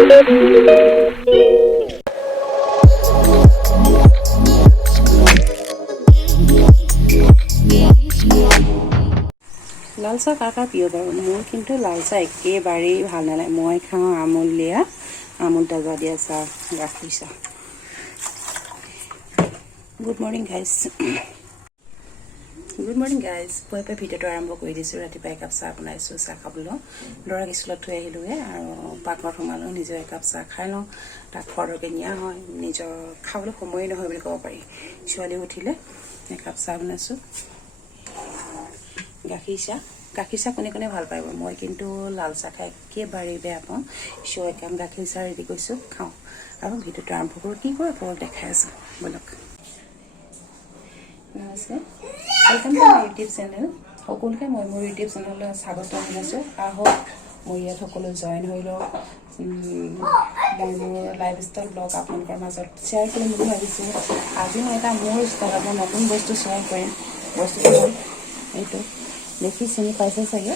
লাল চাহ কাৰ কাৰ প্ৰিয় বাৰু? মোৰ কিন্তু লাল চাহ একেবাৰেই ভাল নালাগে। মই খাওঁ আমুল দিয়া, আমুল তাজা দিয়া চাহ, গাখীৰ চাহ। Good morning guys. Good morning guys. পুৱাই পুৱাই ভিডিঅ'টো আৰম্ভ কৰি দিছোঁ। ৰাতিপুৱা একাপ চাহ বনাইছোঁ, চাহ খাবলৈ। ল'ৰাক স্কুলত থৈ আহিলোঁগৈ আৰু পাকঘৰত সোমালোঁ। নিজৰ একাপ চাহ খাই লওঁ, তাক খৰকৈ নিয়া হয়। নিজৰ খাবলৈ সময়ে নহয় বুলি ক'ব পাৰি। ছোৱালী উঠিলে একাপ চাহ বনাইছোঁ, গাখীৰ চাহ। গাখীৰ চাহ কোনে কোনে ভাল পায়? মই কিন্তু লাল চাহ খাই একেবাৰেই বেয়া পাওঁ। একাপ গাখীৰ চাহ ৰেডি কৰিছোঁ, খাওঁ আৰু ভিডিঅ'টো আৰম্ভ কৰোঁ। কি কৰোঁ আপোনালোক দেখাই আছোঁ, ব'লক। নমস্কাৰ, welcome to my YouTube channel. সকলোকে মই মোৰ ইউটিউব চেনেললৈ স্বাগতম জনাইছোঁ। আহক মোৰ ইয়াত সকলো জইন হৈ লওক। মই মোৰ লাইফষ্টাইল ব্লগ আপোনালোকৰ মাজত শ্বেয়াৰ কৰিম বুলি ভাবিছোঁ। আজি মই এটা মোৰ ষ্টাইলত মই নতুন বস্তু শ্বেয়াৰ কৰিম। বস্তুটো হ'ল এইটো, দেখি চিনি পাইছে চাগে।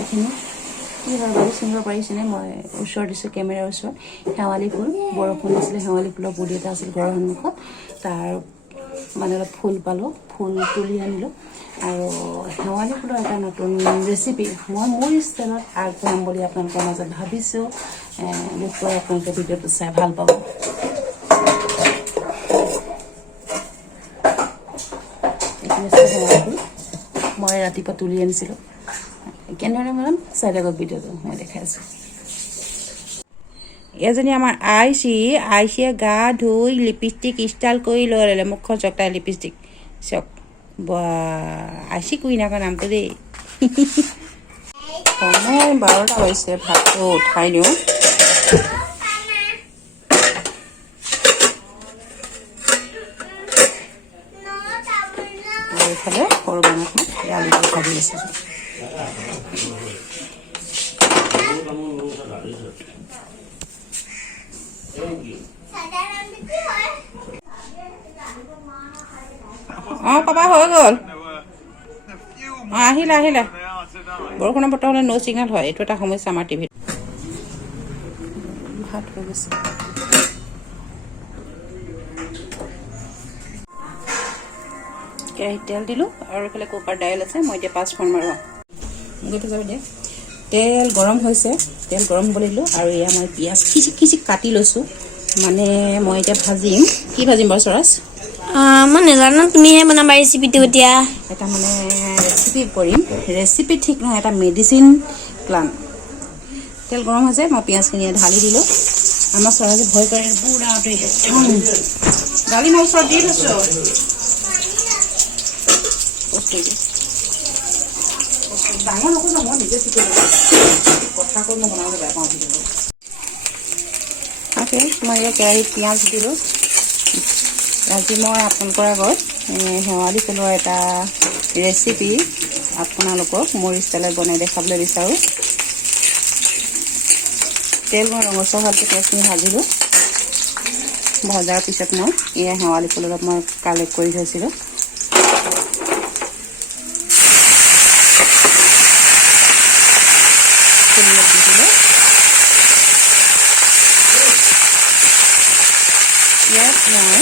এইখিনি কি হয় বাৰু চিনিব পাৰিছেনে? মই ওচৰত দিছোঁ, কেমেৰাৰ ওচৰত। শেৱালি ফুল, বৰষুণ দিছিলে, শেৱালি ফুলৰ পুলি এটা আছিল ঘৰৰ সন্মুখত। তাৰ মানে অলপ ফুল পালোঁ, ফুল তুলি আনিলোঁ আৰু শেৱালি ফুলৰ এটা নতুন ৰেচিপি মই মোৰ ষ্টাইলত আগবঢ়াম বুলি আপোনালোকৰ মাজত ভাবিছোঁ। নিশ্চয় আপোনালোকে ভিডিঅ'টো চাই ভাল পাব। এইখিনি শেৱালি ফুল মই ৰাতিপুৱা তুলি আনিছিলোঁ। কেনেদৰে বনাম চাই থাকক ভিডিঅ'টো, মই দেখাই আছোঁ। এজনী আমাৰ আইচিয়ে গা ধুই লিপষ্টিক ইনষ্টাল কৰি লৈ ল'লে। মুখখন চকটাই লিপষ্টিক চক। বা আইচি কুইন আকৌ নামটো দেই। সময় 12টা হৈছে, ভাতটো উঠাই দিওঁ। আৰু এইফালে সৰু বনাখন আলুটো ভাজি আছোঁ। পাপা হৈ গ'ল। আহিলে আহিলে। বৰষুণৰ বতৰ হ'লে ন' ছিগনেল হয়। এইটো এটা সমস্যা আমাৰ টিভিত। ভাত হৈ গৈছে। কেৰাহীত তেল দিলোঁ আৰু এইফালে কুকাৰ দাইল আছে। মই এতিয়া 5 ফোৰণ মাৰোঁ। গৈ যাব দিয়া। তেল গৰম হৈছে, তেল গৰম হ'ব দিলোঁ আৰু এয়া মই পিঁয়াজ খিচিক কাটি লৈছোঁ। মানে মই এতিয়া ভাজিম। কি ভাজিম বাৰু চৰাজ? মই নাজানো, তুমিহে বনাবা ৰেচিপিটো এতিয়া। এটা মানে ৰেচিপি কৰিম। ৰেচিপি ঠিক নহয়, এটা মেডিচিন প্লান। তেল গৰম হৈছে, মই পিঁয়াজখিনি ঢালি দিলোঁ। আমাৰ চৰাজে ভয় কৰে, পুৰা গালি মই ওচৰত দি থৈছোঁ। ডাঙৰ নকৰিবা, মই নিজে শিকি কথা কৈ মই বনাবলৈ বেয়া পাওঁ ভিডিঅ'টো। অ'কে, মই এতিয়া কেৰাহীত পিঁয়াজ দিলোঁ। আজি মই আপোনালোকৰ আগত শেৱালি ফুলৰ এটা ৰেচিপি আপোনালোকক মোৰ ষ্টাইলত বনাই দেখাবলৈ বিচাৰোঁ। তেল মই ৰঙচুৱা ভালকৈ পিঁয়াজখিনি ভাজিলোঁ। ভজাৰ পিছত মই এয়া শেৱালি ফুল অলপ মই কালেক্ট কৰি থৈছিলোঁ। ইয়াত মই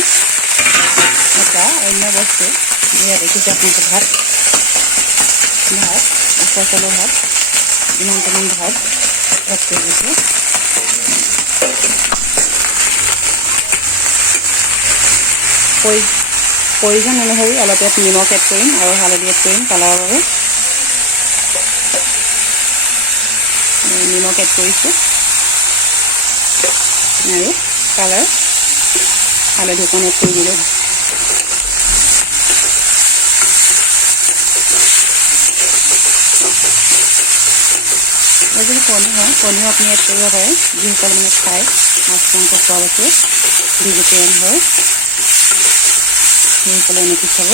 এটা অন্য বস্তু ইয়াত দেখিছে আপোনালোকে ভাত উখোৱা চাউলৰ ভাত, ইমানটামান ভাত এড কৰি দিছোঁ। প্ৰয়োজন অনুসৰি অলপ ইয়াত নিমখ এড কৰিম আৰু হালধি এড কৰিম কালাৰৰ বাবে। নিমখ এড কৰিছোঁ আৰু কালাৰ হালধি অকণ এড কৰি দিলোঁ। যদি কণী হয়, কণীও আপুনি এড কৰিব পাৰে। যিসকল মানে খায় মাছ মাংস খোৱা বস্তু, ভেজিটেৰিয়ান হয়, সেইসকলে এনেকৈ খাব।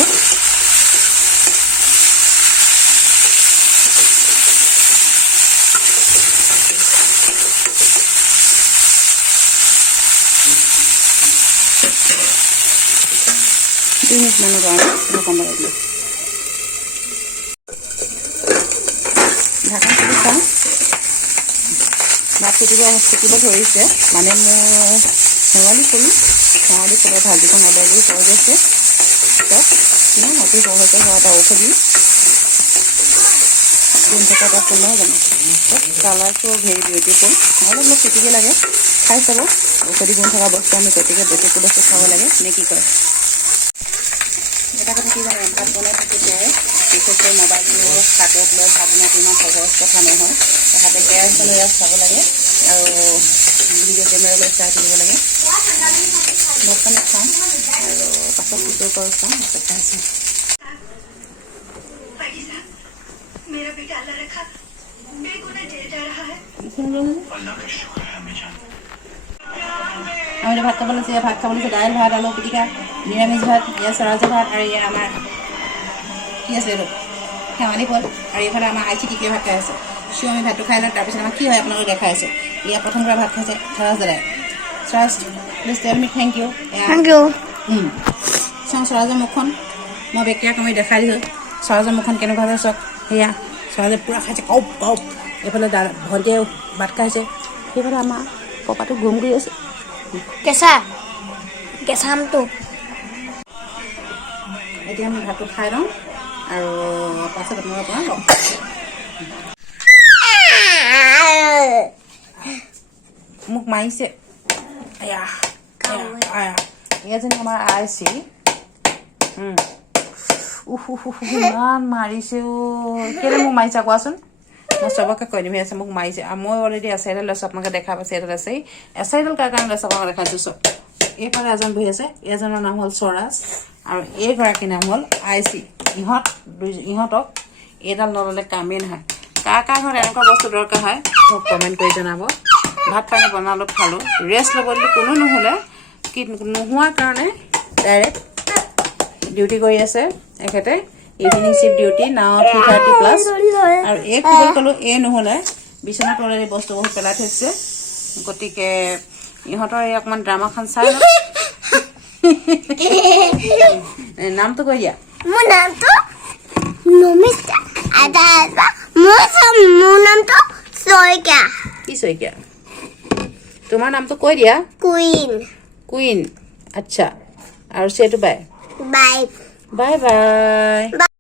মিনিটমানৰ কাৰণে ঢাকন লগাই দিলোঁ। ঢাকন খুলি চাওঁ, ভাতটো ফুটিব ধৰিছে মানে মোৰ শেৱালি ফুলৰ ভাজিখন অলৰেডি হৈ গৈছে চব কিমান অতি সহজে হোৱা এটা ঔষধি গুণ থকা এটা ফুল নহয় জানো কালাৰটো ভেৰি বিউটিফুল অলপ পিটিকি লাগে খাই চাব ঔষধি গুণ থকা বস্তু আমি গতিকে বেটেকু বস্তু খাব লাগে নে কি কয় এটা কথা কি জানে ভাত বনাই থাকোঁতে বিশেষকৈ মোবাইলটো হাতত লৈ ভাত বনোৱাটো ইমান সহজ কথা নহয় তাহাঁতে কেৰাহী লৈ চাব লাগে আৰু ভিডিঅ' কেমেৰা লৈ চাই থাকিব লাগে ভাত পানী খাওঁ আৰু পাছত পিছৰ পৰা চাওঁ পাছত খাইছোঁ मेरा बेटा अल्लाह रखा बेगुनाह जेल जा रहा है আমি ভাত খাব লৈছে দাইল ভাত আলু পিটিকা নিৰামিষ ভাত ইয়াৰ চৰাজৰ ভাত আৰু ইয়াৰ আমাৰ কি আছে এইটো শেৱালি ফুল আৰু এইফালে আমাৰ আইচি টিকলি ভাত খাই আছে চিঞৰ আমি ভাতটো খাই লওঁ তাৰপিছত আমাৰ কি হয় আপোনালোকে দেখাই আছে ইয়াৰ প্ৰথম কৰা ভাত খাইছে চৰাজ দাদাই Swaraj please tell me thank U চাওঁ চৰাজৰ মুখখন মই বেকিয়া কমি দেখাই দিছোঁ চৰাজৰ মুখখন কেনেকুৱা হৈছে চাওক সেয়া চৰাজে পূৰা খাইছে কপ কপ এইফালে ভণ্টিয়ে ভাত খাইছে সেইফালে আমাৰ পপাটো ঘুম কৰি আছে কেঁচা আমটো এতিয়া আমি ভাতটো খাই লওঁ আৰু পাছত আপোনালোকৰ পৰা লওঁ মোক মাৰিছে এজনী আমাৰ আইচি ইমান মাৰিছে কেলৈ মোক মাৰিছা কোৱাচোন মই চবকে কৈ দিম আছে মোক মাৰিছে আৰু মই অলৰেডি এছাইডাল লৈছোঁ আপোনালোকে দেখা পাইছে এডাল আছেই এছাইডাল কাৰ কাৰণে লৈছোঁ আপোনালোকে দেখাইছোঁ চব এইফালে এজন বহি আছে এজনৰ নাম হ'ল স্বৰাজ আৰু এইগৰাকীৰ নাম হ'ল আইচি ইহঁতক এইডাল নল'লে কামেই নহয় কাৰ ঘৰত এনেকুৱা বস্তু দৰকাৰ হয় মোক কমেণ্ট কৰি জনাব ভাত পানী বনালোঁ খালোঁ ৰেষ্ট ল'ব দিলে কোনো নহ'লে কি নোহোৱাৰ কাৰণে ডাইৰেক্ট ডিউটি কৰি আছে এখেতে ইভিনিং শ্বিফ্ট ডিউটি নাও 3:30+ আৰু এই খবৰ ক'লোঁ এই নহ'লে বিচনাত অলৰেডি বস্তু বহুত পেলাই থৈছে গতিকে ইহঁতৰ এই অকণমান ড্ৰামাখন চাই নামটো কৈ দিয়া মোৰ নামটো নমিতা মোৰ নামটো শইকীয়া কি শইকীয়া তোমাৰ নামটো কৈ দিয়া কুইন আচ্ছা আৰু সেইটো বাই বাই বাই